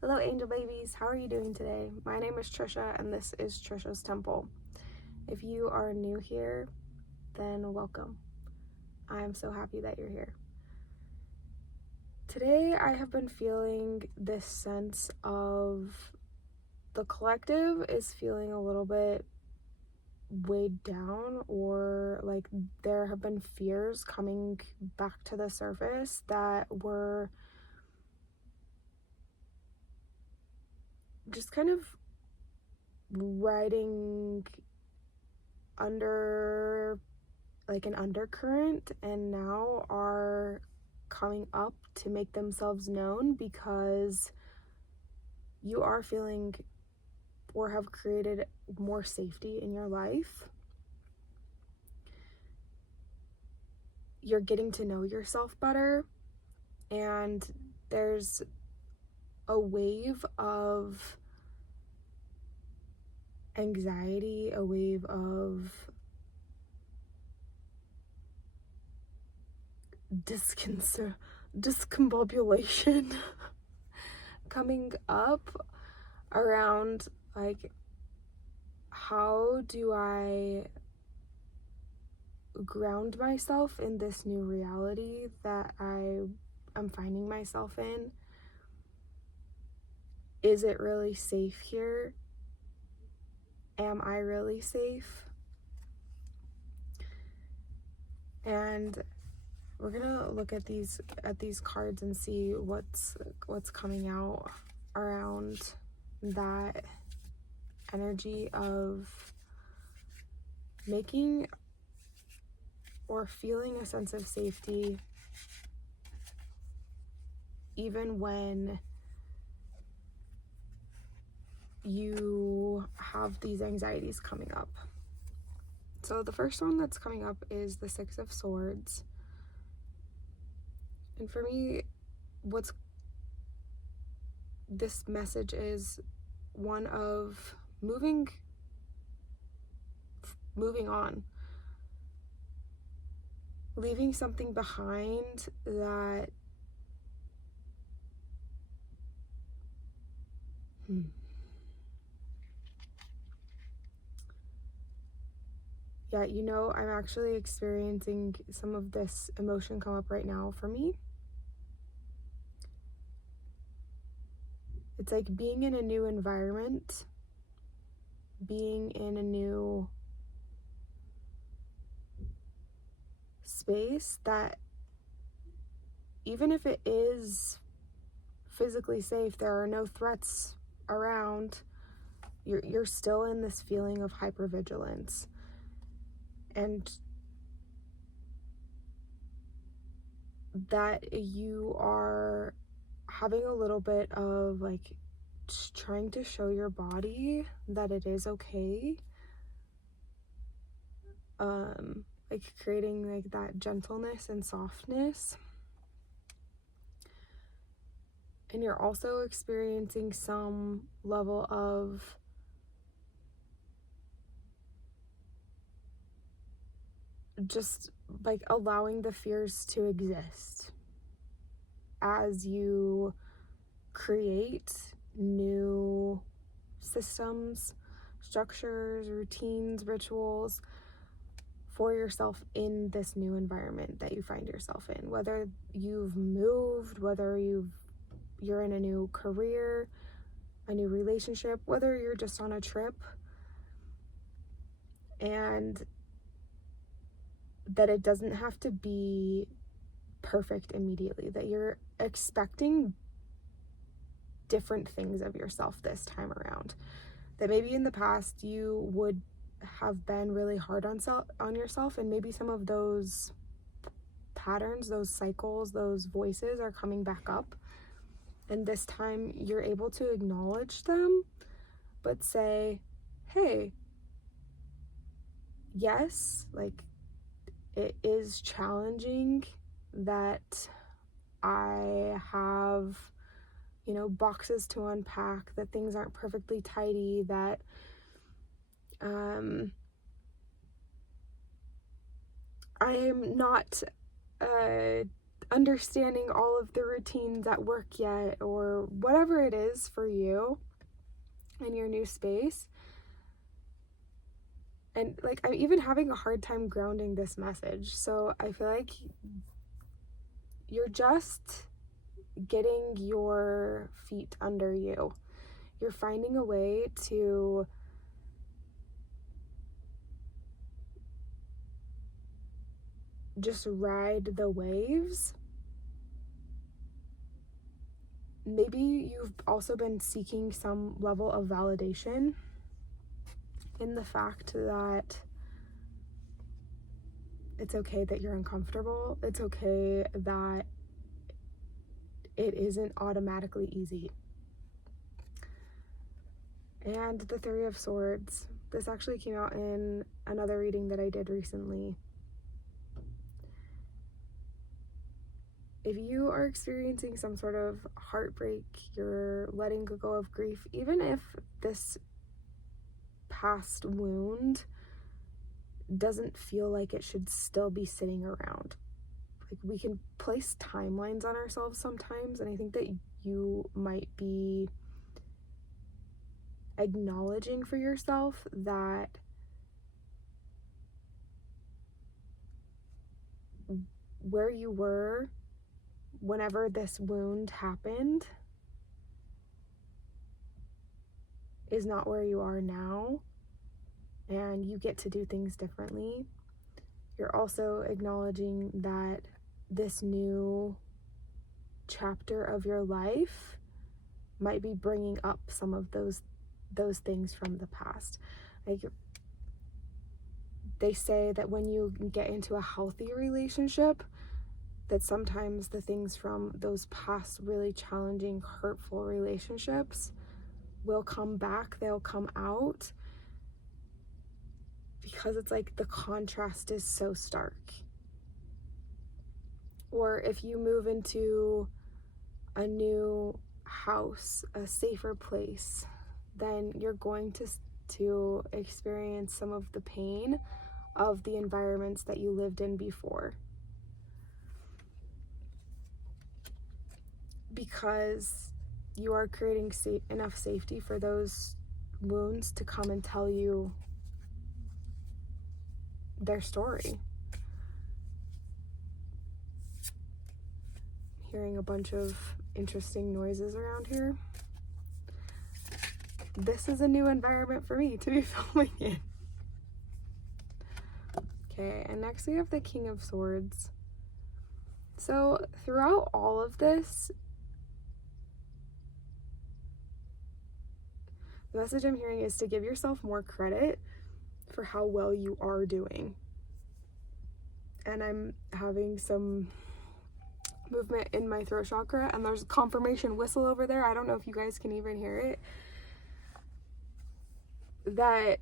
Hello, angel babies. How are you doing today? My name is Trisha, and this is Trisha's Temple. If you are new here, then welcome. I am so happy that you're here. Today, I have been feeling this sense of the collective is feeling a little bit weighed down, or like there have been fears coming back to the surface that were just kind of riding under like an undercurrent, and now are coming up to make themselves known because you are feeling or have created more safety in your life. You're getting to know yourself better, and there's a wave of anxiety, a wave of discombobulation coming up around, like, how do I ground myself in this new reality that I'm finding myself in? Is it really safe here? Am I really safe? And we're gonna look at these cards and see what's coming out around that energy of making or feeling a sense of safety even when you have these anxieties coming up. So the first one that's coming up is the Six of Swords. And for me, what's this message is one of moving on, leaving something behind that I'm actually experiencing some of this emotion come up right now for me. It's like being in a new environment, being in a new space that, even if it is physically safe, there are no threats around, you're still in this feeling of hypervigilance. And that you are having a little bit of like trying to show your body that it is okay, like creating like that gentleness and softness. And you're also experiencing some level of just like allowing the fears to exist as you create new systems, structures, routines, rituals for yourself in this new environment that you find yourself in. Whether you've moved, whether you're in a new career, a new relationship, whether you're just on a trip, and that it doesn't have to be perfect immediately, that you're expecting different things of yourself this time around. That maybe in the past you would have been really hard on yourself, and maybe some of those patterns, those cycles, those voices are coming back up, and this time you're able to acknowledge them, but say, hey, yes, like, it is challenging that I have, boxes to unpack, that things aren't perfectly tidy, that I am not understanding all of the routines at work yet, or whatever it is for you in your new space. And like, I'm even having a hard time grounding this message. So I feel like you're just getting your feet under you. You're finding a way to just ride the waves. Maybe you've also been seeking some level of validation in the fact that it's okay that you're uncomfortable. It's okay that it isn't automatically easy. And the Three of Swords. This actually came out in another reading that I did recently. If you are experiencing some sort of heartbreak, you're letting go of grief, even if this past wound doesn't feel like it should still be sitting around. Like, we can place timelines on ourselves sometimes, and I think that you might be acknowledging for yourself that where you were whenever this wound happened is not where you are now, and you get to do things differently. You're also acknowledging that this new chapter of your life might be bringing up some of those things from the past. Like, they say that when you get into a healthy relationship, that sometimes the things from those past really challenging, hurtful relationships will come back, they'll come out, because it's like the contrast is so stark. Or if you move into a new house, a safer place, then you're going to experience some of the pain of the environments that you lived in before. Because you are creating enough safety for those wounds to come and tell you their story. Hearing a bunch of interesting noises around here. This is a new environment for me to be filming in. Okay, and next we have the King of Swords. So throughout all of this, the message I'm hearing is to give yourself more credit for how well you are doing. And I'm having some movement in my throat chakra, and there's a confirmation whistle over there. I don't know if you guys can even hear it. That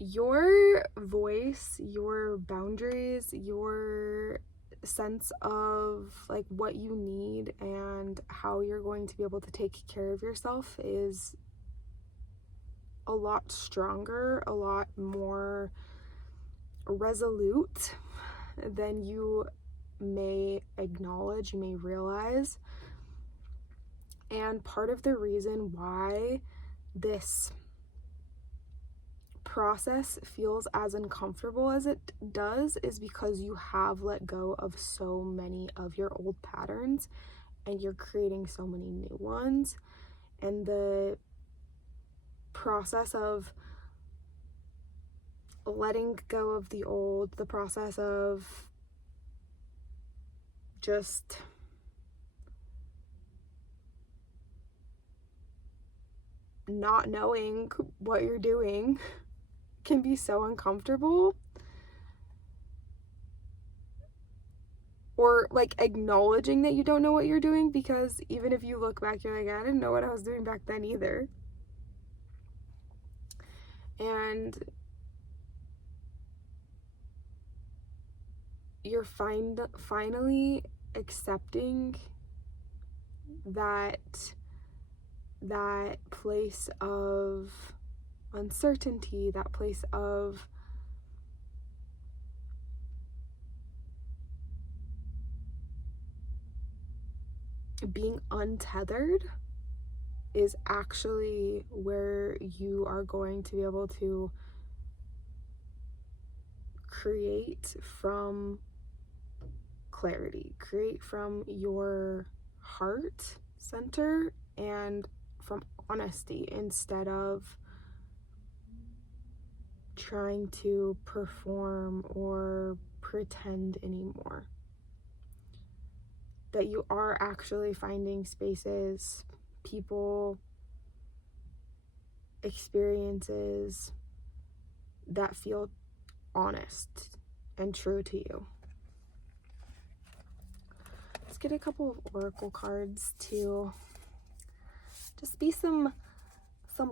your voice, your boundaries, your sense of like what you need and how you're going to be able to take care of yourself is a lot stronger, a lot more resolute than you may acknowledge, you may realize. And part of the reason why this process feels as uncomfortable as it does is because you have let go of so many of your old patterns and you're creating so many new ones. And the process of letting go of the old, the process of just not knowing what you're doing can be so uncomfortable. Or like acknowledging that you don't know what you're doing, because even if you look back, you're like, I didn't know what I was doing back then either. And you're finally accepting that place of uncertainty, that place of being untethered is actually where you are going to be able to create from clarity, create from your heart center and from honesty, instead of trying to perform or pretend anymore. That you are actually finding spaces, people, experiences that feel honest and true to you. Let's get a couple of oracle cards to just be some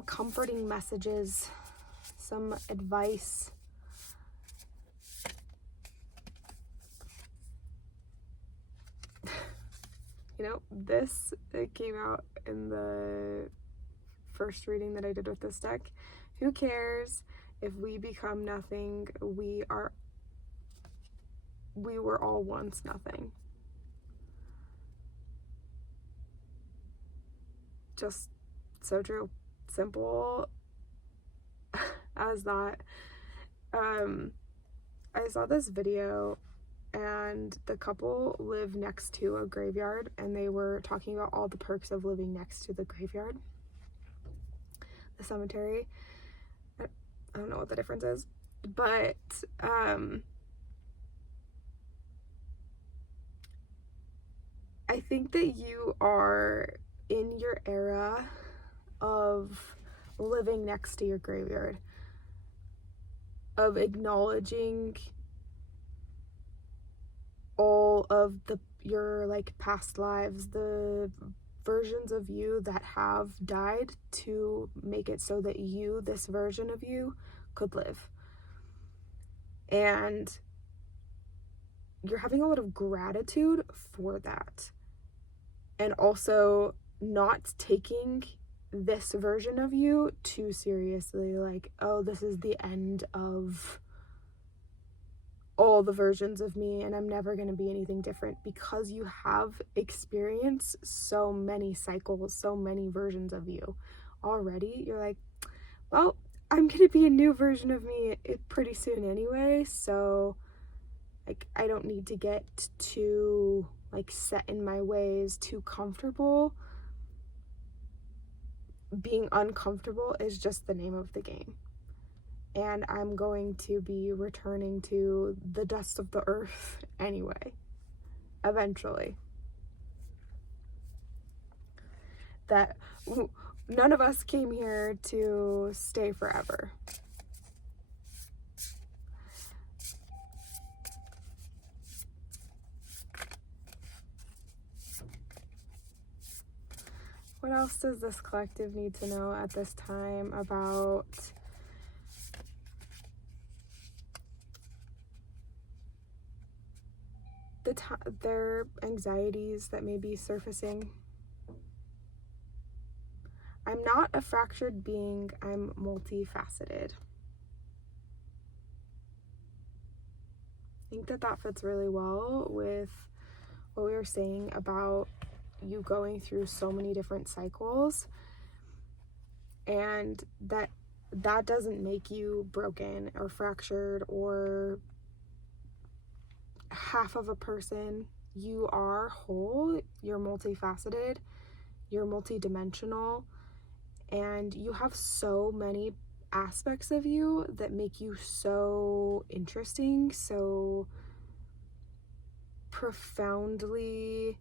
comforting messages, some advice. You know, this, it came out in the first reading that I did with this deck. Who cares if we become nothing? We were all once nothing. Just so true. Simple as that. I saw this video and the couple lived next to a graveyard, and they were talking about all the perks of living next to the graveyard, the cemetery. I don't know what the difference is, but I think that you are in your era of living next to your graveyard, of acknowledging all of your like past lives, the versions of you that have died, to make it so that you, this version of you, could live. And you're having a lot of gratitude for that. And also not taking this version of you too seriously, like, oh, this is the end of all the versions of me and I'm never going to be anything different, because you have experienced so many cycles, so many versions of you already. You're like, well, I'm going to be a new version of me pretty soon anyway, so like I don't need to get too like set in my ways, too comfortable. Being uncomfortable is just the name of the game. And I'm going to be returning to the dust of the earth anyway, eventually. That none of us came here to stay forever. What else does this collective need to know at this time about their anxieties that may be surfacing? I'm not a fractured being, I'm multifaceted. I think that fits really well with what we were saying about you going through so many different cycles, and that doesn't make you broken or fractured or half of a person. You are whole, you're multifaceted, you're multidimensional, and you have so many aspects of you that make you so interesting, so profoundly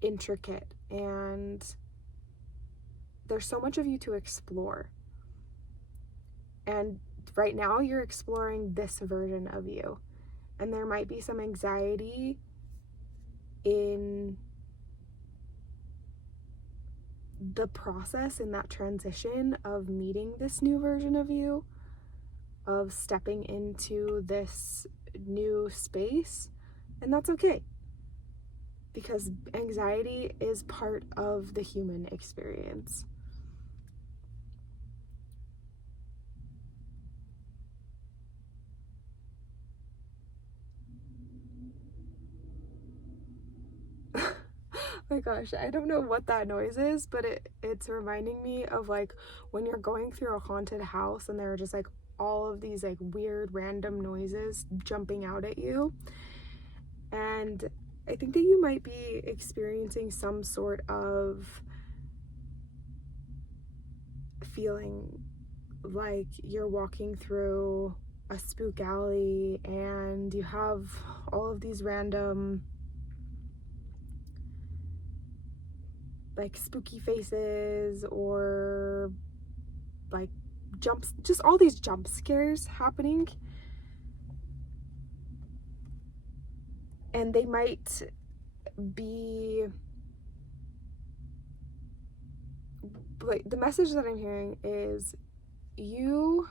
intricate, and there's so much of you to explore. And right now you're exploring this version of you, and there might be some anxiety in the process, in that transition of meeting this new version of you, of stepping into this new space. And that's okay, because anxiety is part of the human experience. my gosh, I don't know what that noise is, but it's reminding me of like when you're going through a haunted house and there are just like all of these like weird random noises jumping out at you. And I think that you might be experiencing some sort of feeling like you're walking through a spook alley and you have all of these random like spooky faces or like jumps, just all these jump scares happening. And they might be like, the message that I'm hearing is you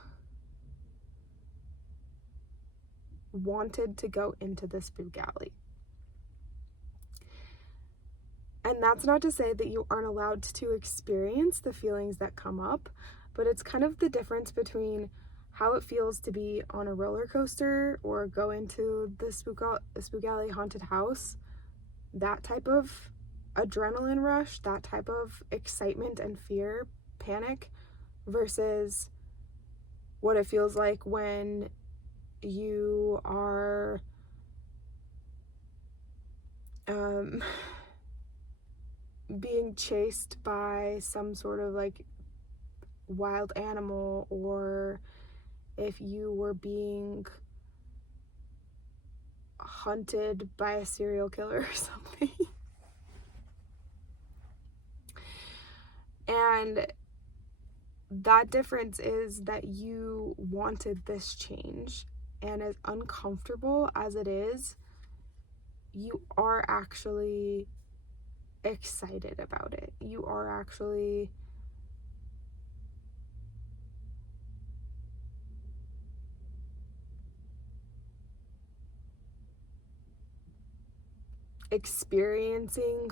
wanted to go into the spook alley. And that's not to say that you aren't allowed to experience the feelings that come up, but it's kind of the difference between how it feels to be on a roller coaster or go into the spook alley haunted house. That type of adrenaline rush, that type of excitement and fear, panic, versus what it feels like when you are being chased by some sort of like wild animal, or if you were being hunted by a serial killer or something. And that difference is that you wanted this change, and as uncomfortable as it is, you are actually excited about it. You are actually experiencing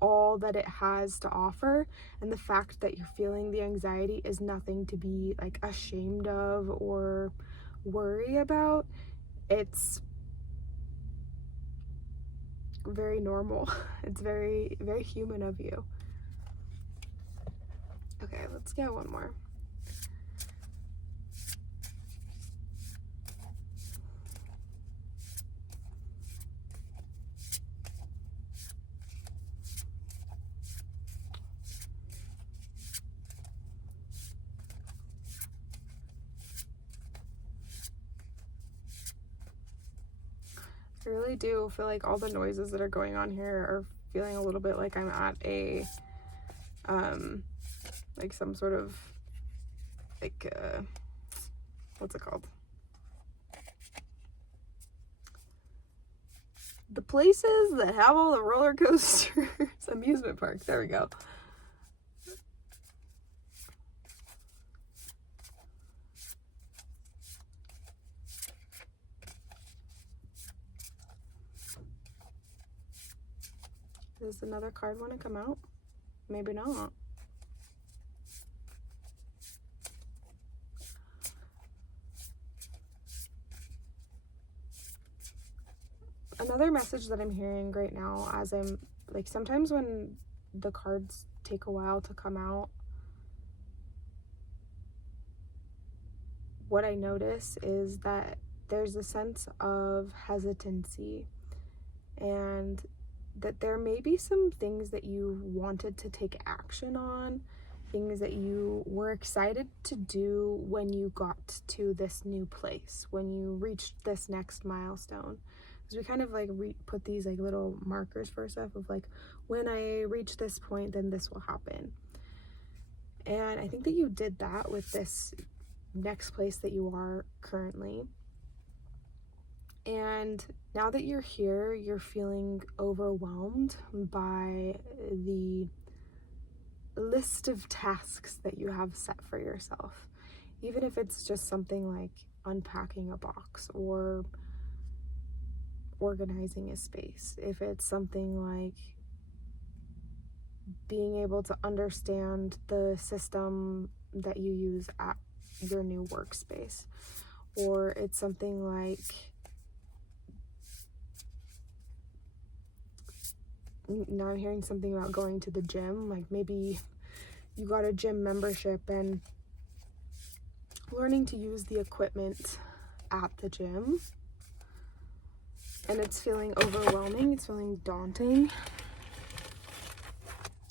all that it has to offer, and the fact that you're feeling the anxiety is nothing to be like ashamed of or worry about. It's very normal. It's very, very human of you. Okay, let's get one more. I really do feel like all the noises that are going on here are feeling a little bit like I'm at a like some sort of like what's it called? The places that have all the roller coasters. Amusement park. There we go. Does another card want to come out? Maybe not. Another message that I'm hearing right now, as I'm like, sometimes when the cards take a while to come out, what I notice is that there's a sense of hesitancy, and that there may be some things that you wanted to take action on, things that you were excited to do when you got to this new place, when you reached this next milestone. Because we kind of like put these like little markers for ourselves of like, when I reach this point, then this will happen. And I think that you did that with this next place that you are currently. And now that you're here, you're feeling overwhelmed by the list of tasks that you have set for yourself. Even if it's just something like unpacking a box or organizing a space. If it's something like being able to understand the system that you use at your new workspace. Or it's something like now I'm hearing something about going to the gym. Like maybe you got a gym membership and learning to use the equipment at the gym, and it's feeling overwhelming, it's feeling daunting.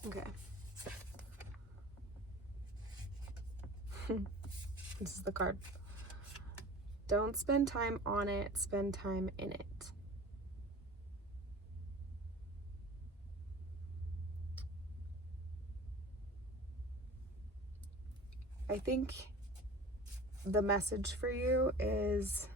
Okay. This is the card. Don't spend time on it, spend time in it. I think the message for you is,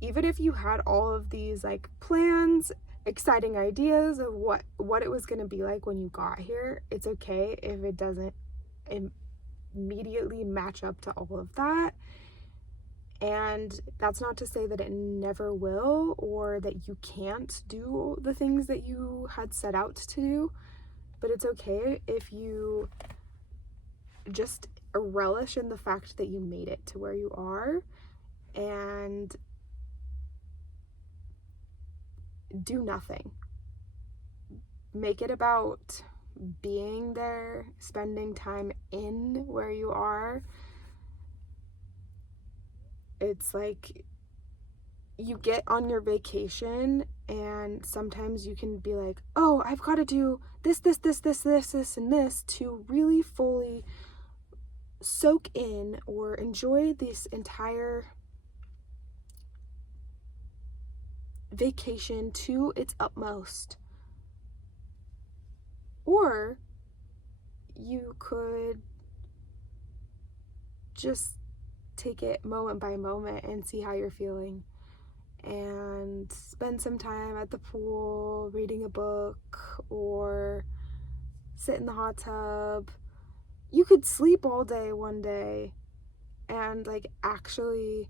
even if you had all of these like plans, exciting ideas of what it was going to be like when you got here, it's okay if it doesn't immediately match up to all of that. And that's not to say that it never will, or that you can't do the things that you had set out to do, but it's okay if you just relish in the fact that you made it to where you are, and do nothing. Make it about being there, spending time in where you are. It's like you get on your vacation and sometimes you can be like, oh, I've got to do this, and this to really fully soak in or enjoy this entire vacation to its utmost. Or you could just take it moment by moment and see how you're feeling, and spend some time at the pool reading a book, or sit in the hot tub. You could sleep all day one day and like actually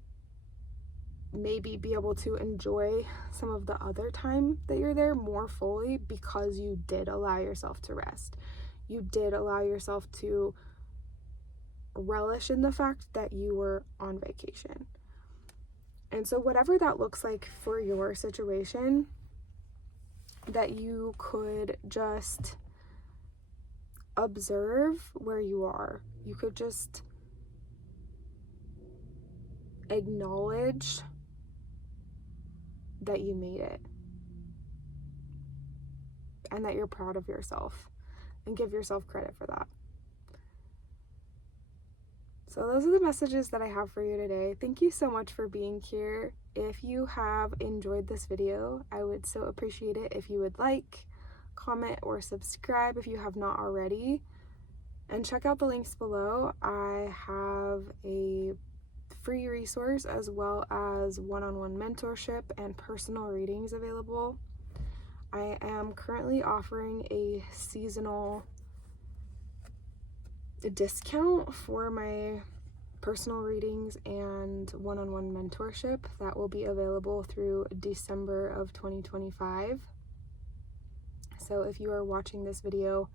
maybe be able to enjoy some of the other time that you're there more fully, because you did allow yourself to rest. You did allow yourself to relish in the fact that you were on vacation. And so whatever that looks like for your situation, that you could just observe where you are. You could just acknowledge that you made it and that you're proud of yourself, and give yourself credit for that. So those are the messages that I have for you today. Thank you so much for being here. If you have enjoyed this video, I would so appreciate it if you would like, comment, or subscribe if you have not already. And check out the links below. I have a free resource as well as one-on-one mentorship and personal readings available. I am currently offering a seasonal discount for my personal readings and one-on-one mentorship that will be available through December of 2025. So if you are watching this video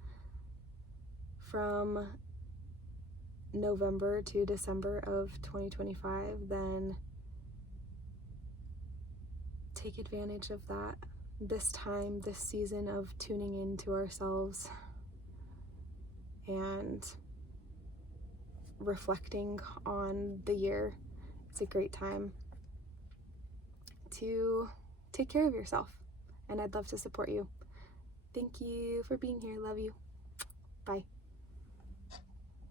from November to December of 2025, then take advantage of that this time, this season of tuning into ourselves and reflecting on the year. It's a great time to take care of yourself, and I'd love to support you. Thank you for being here. Love you. Bye.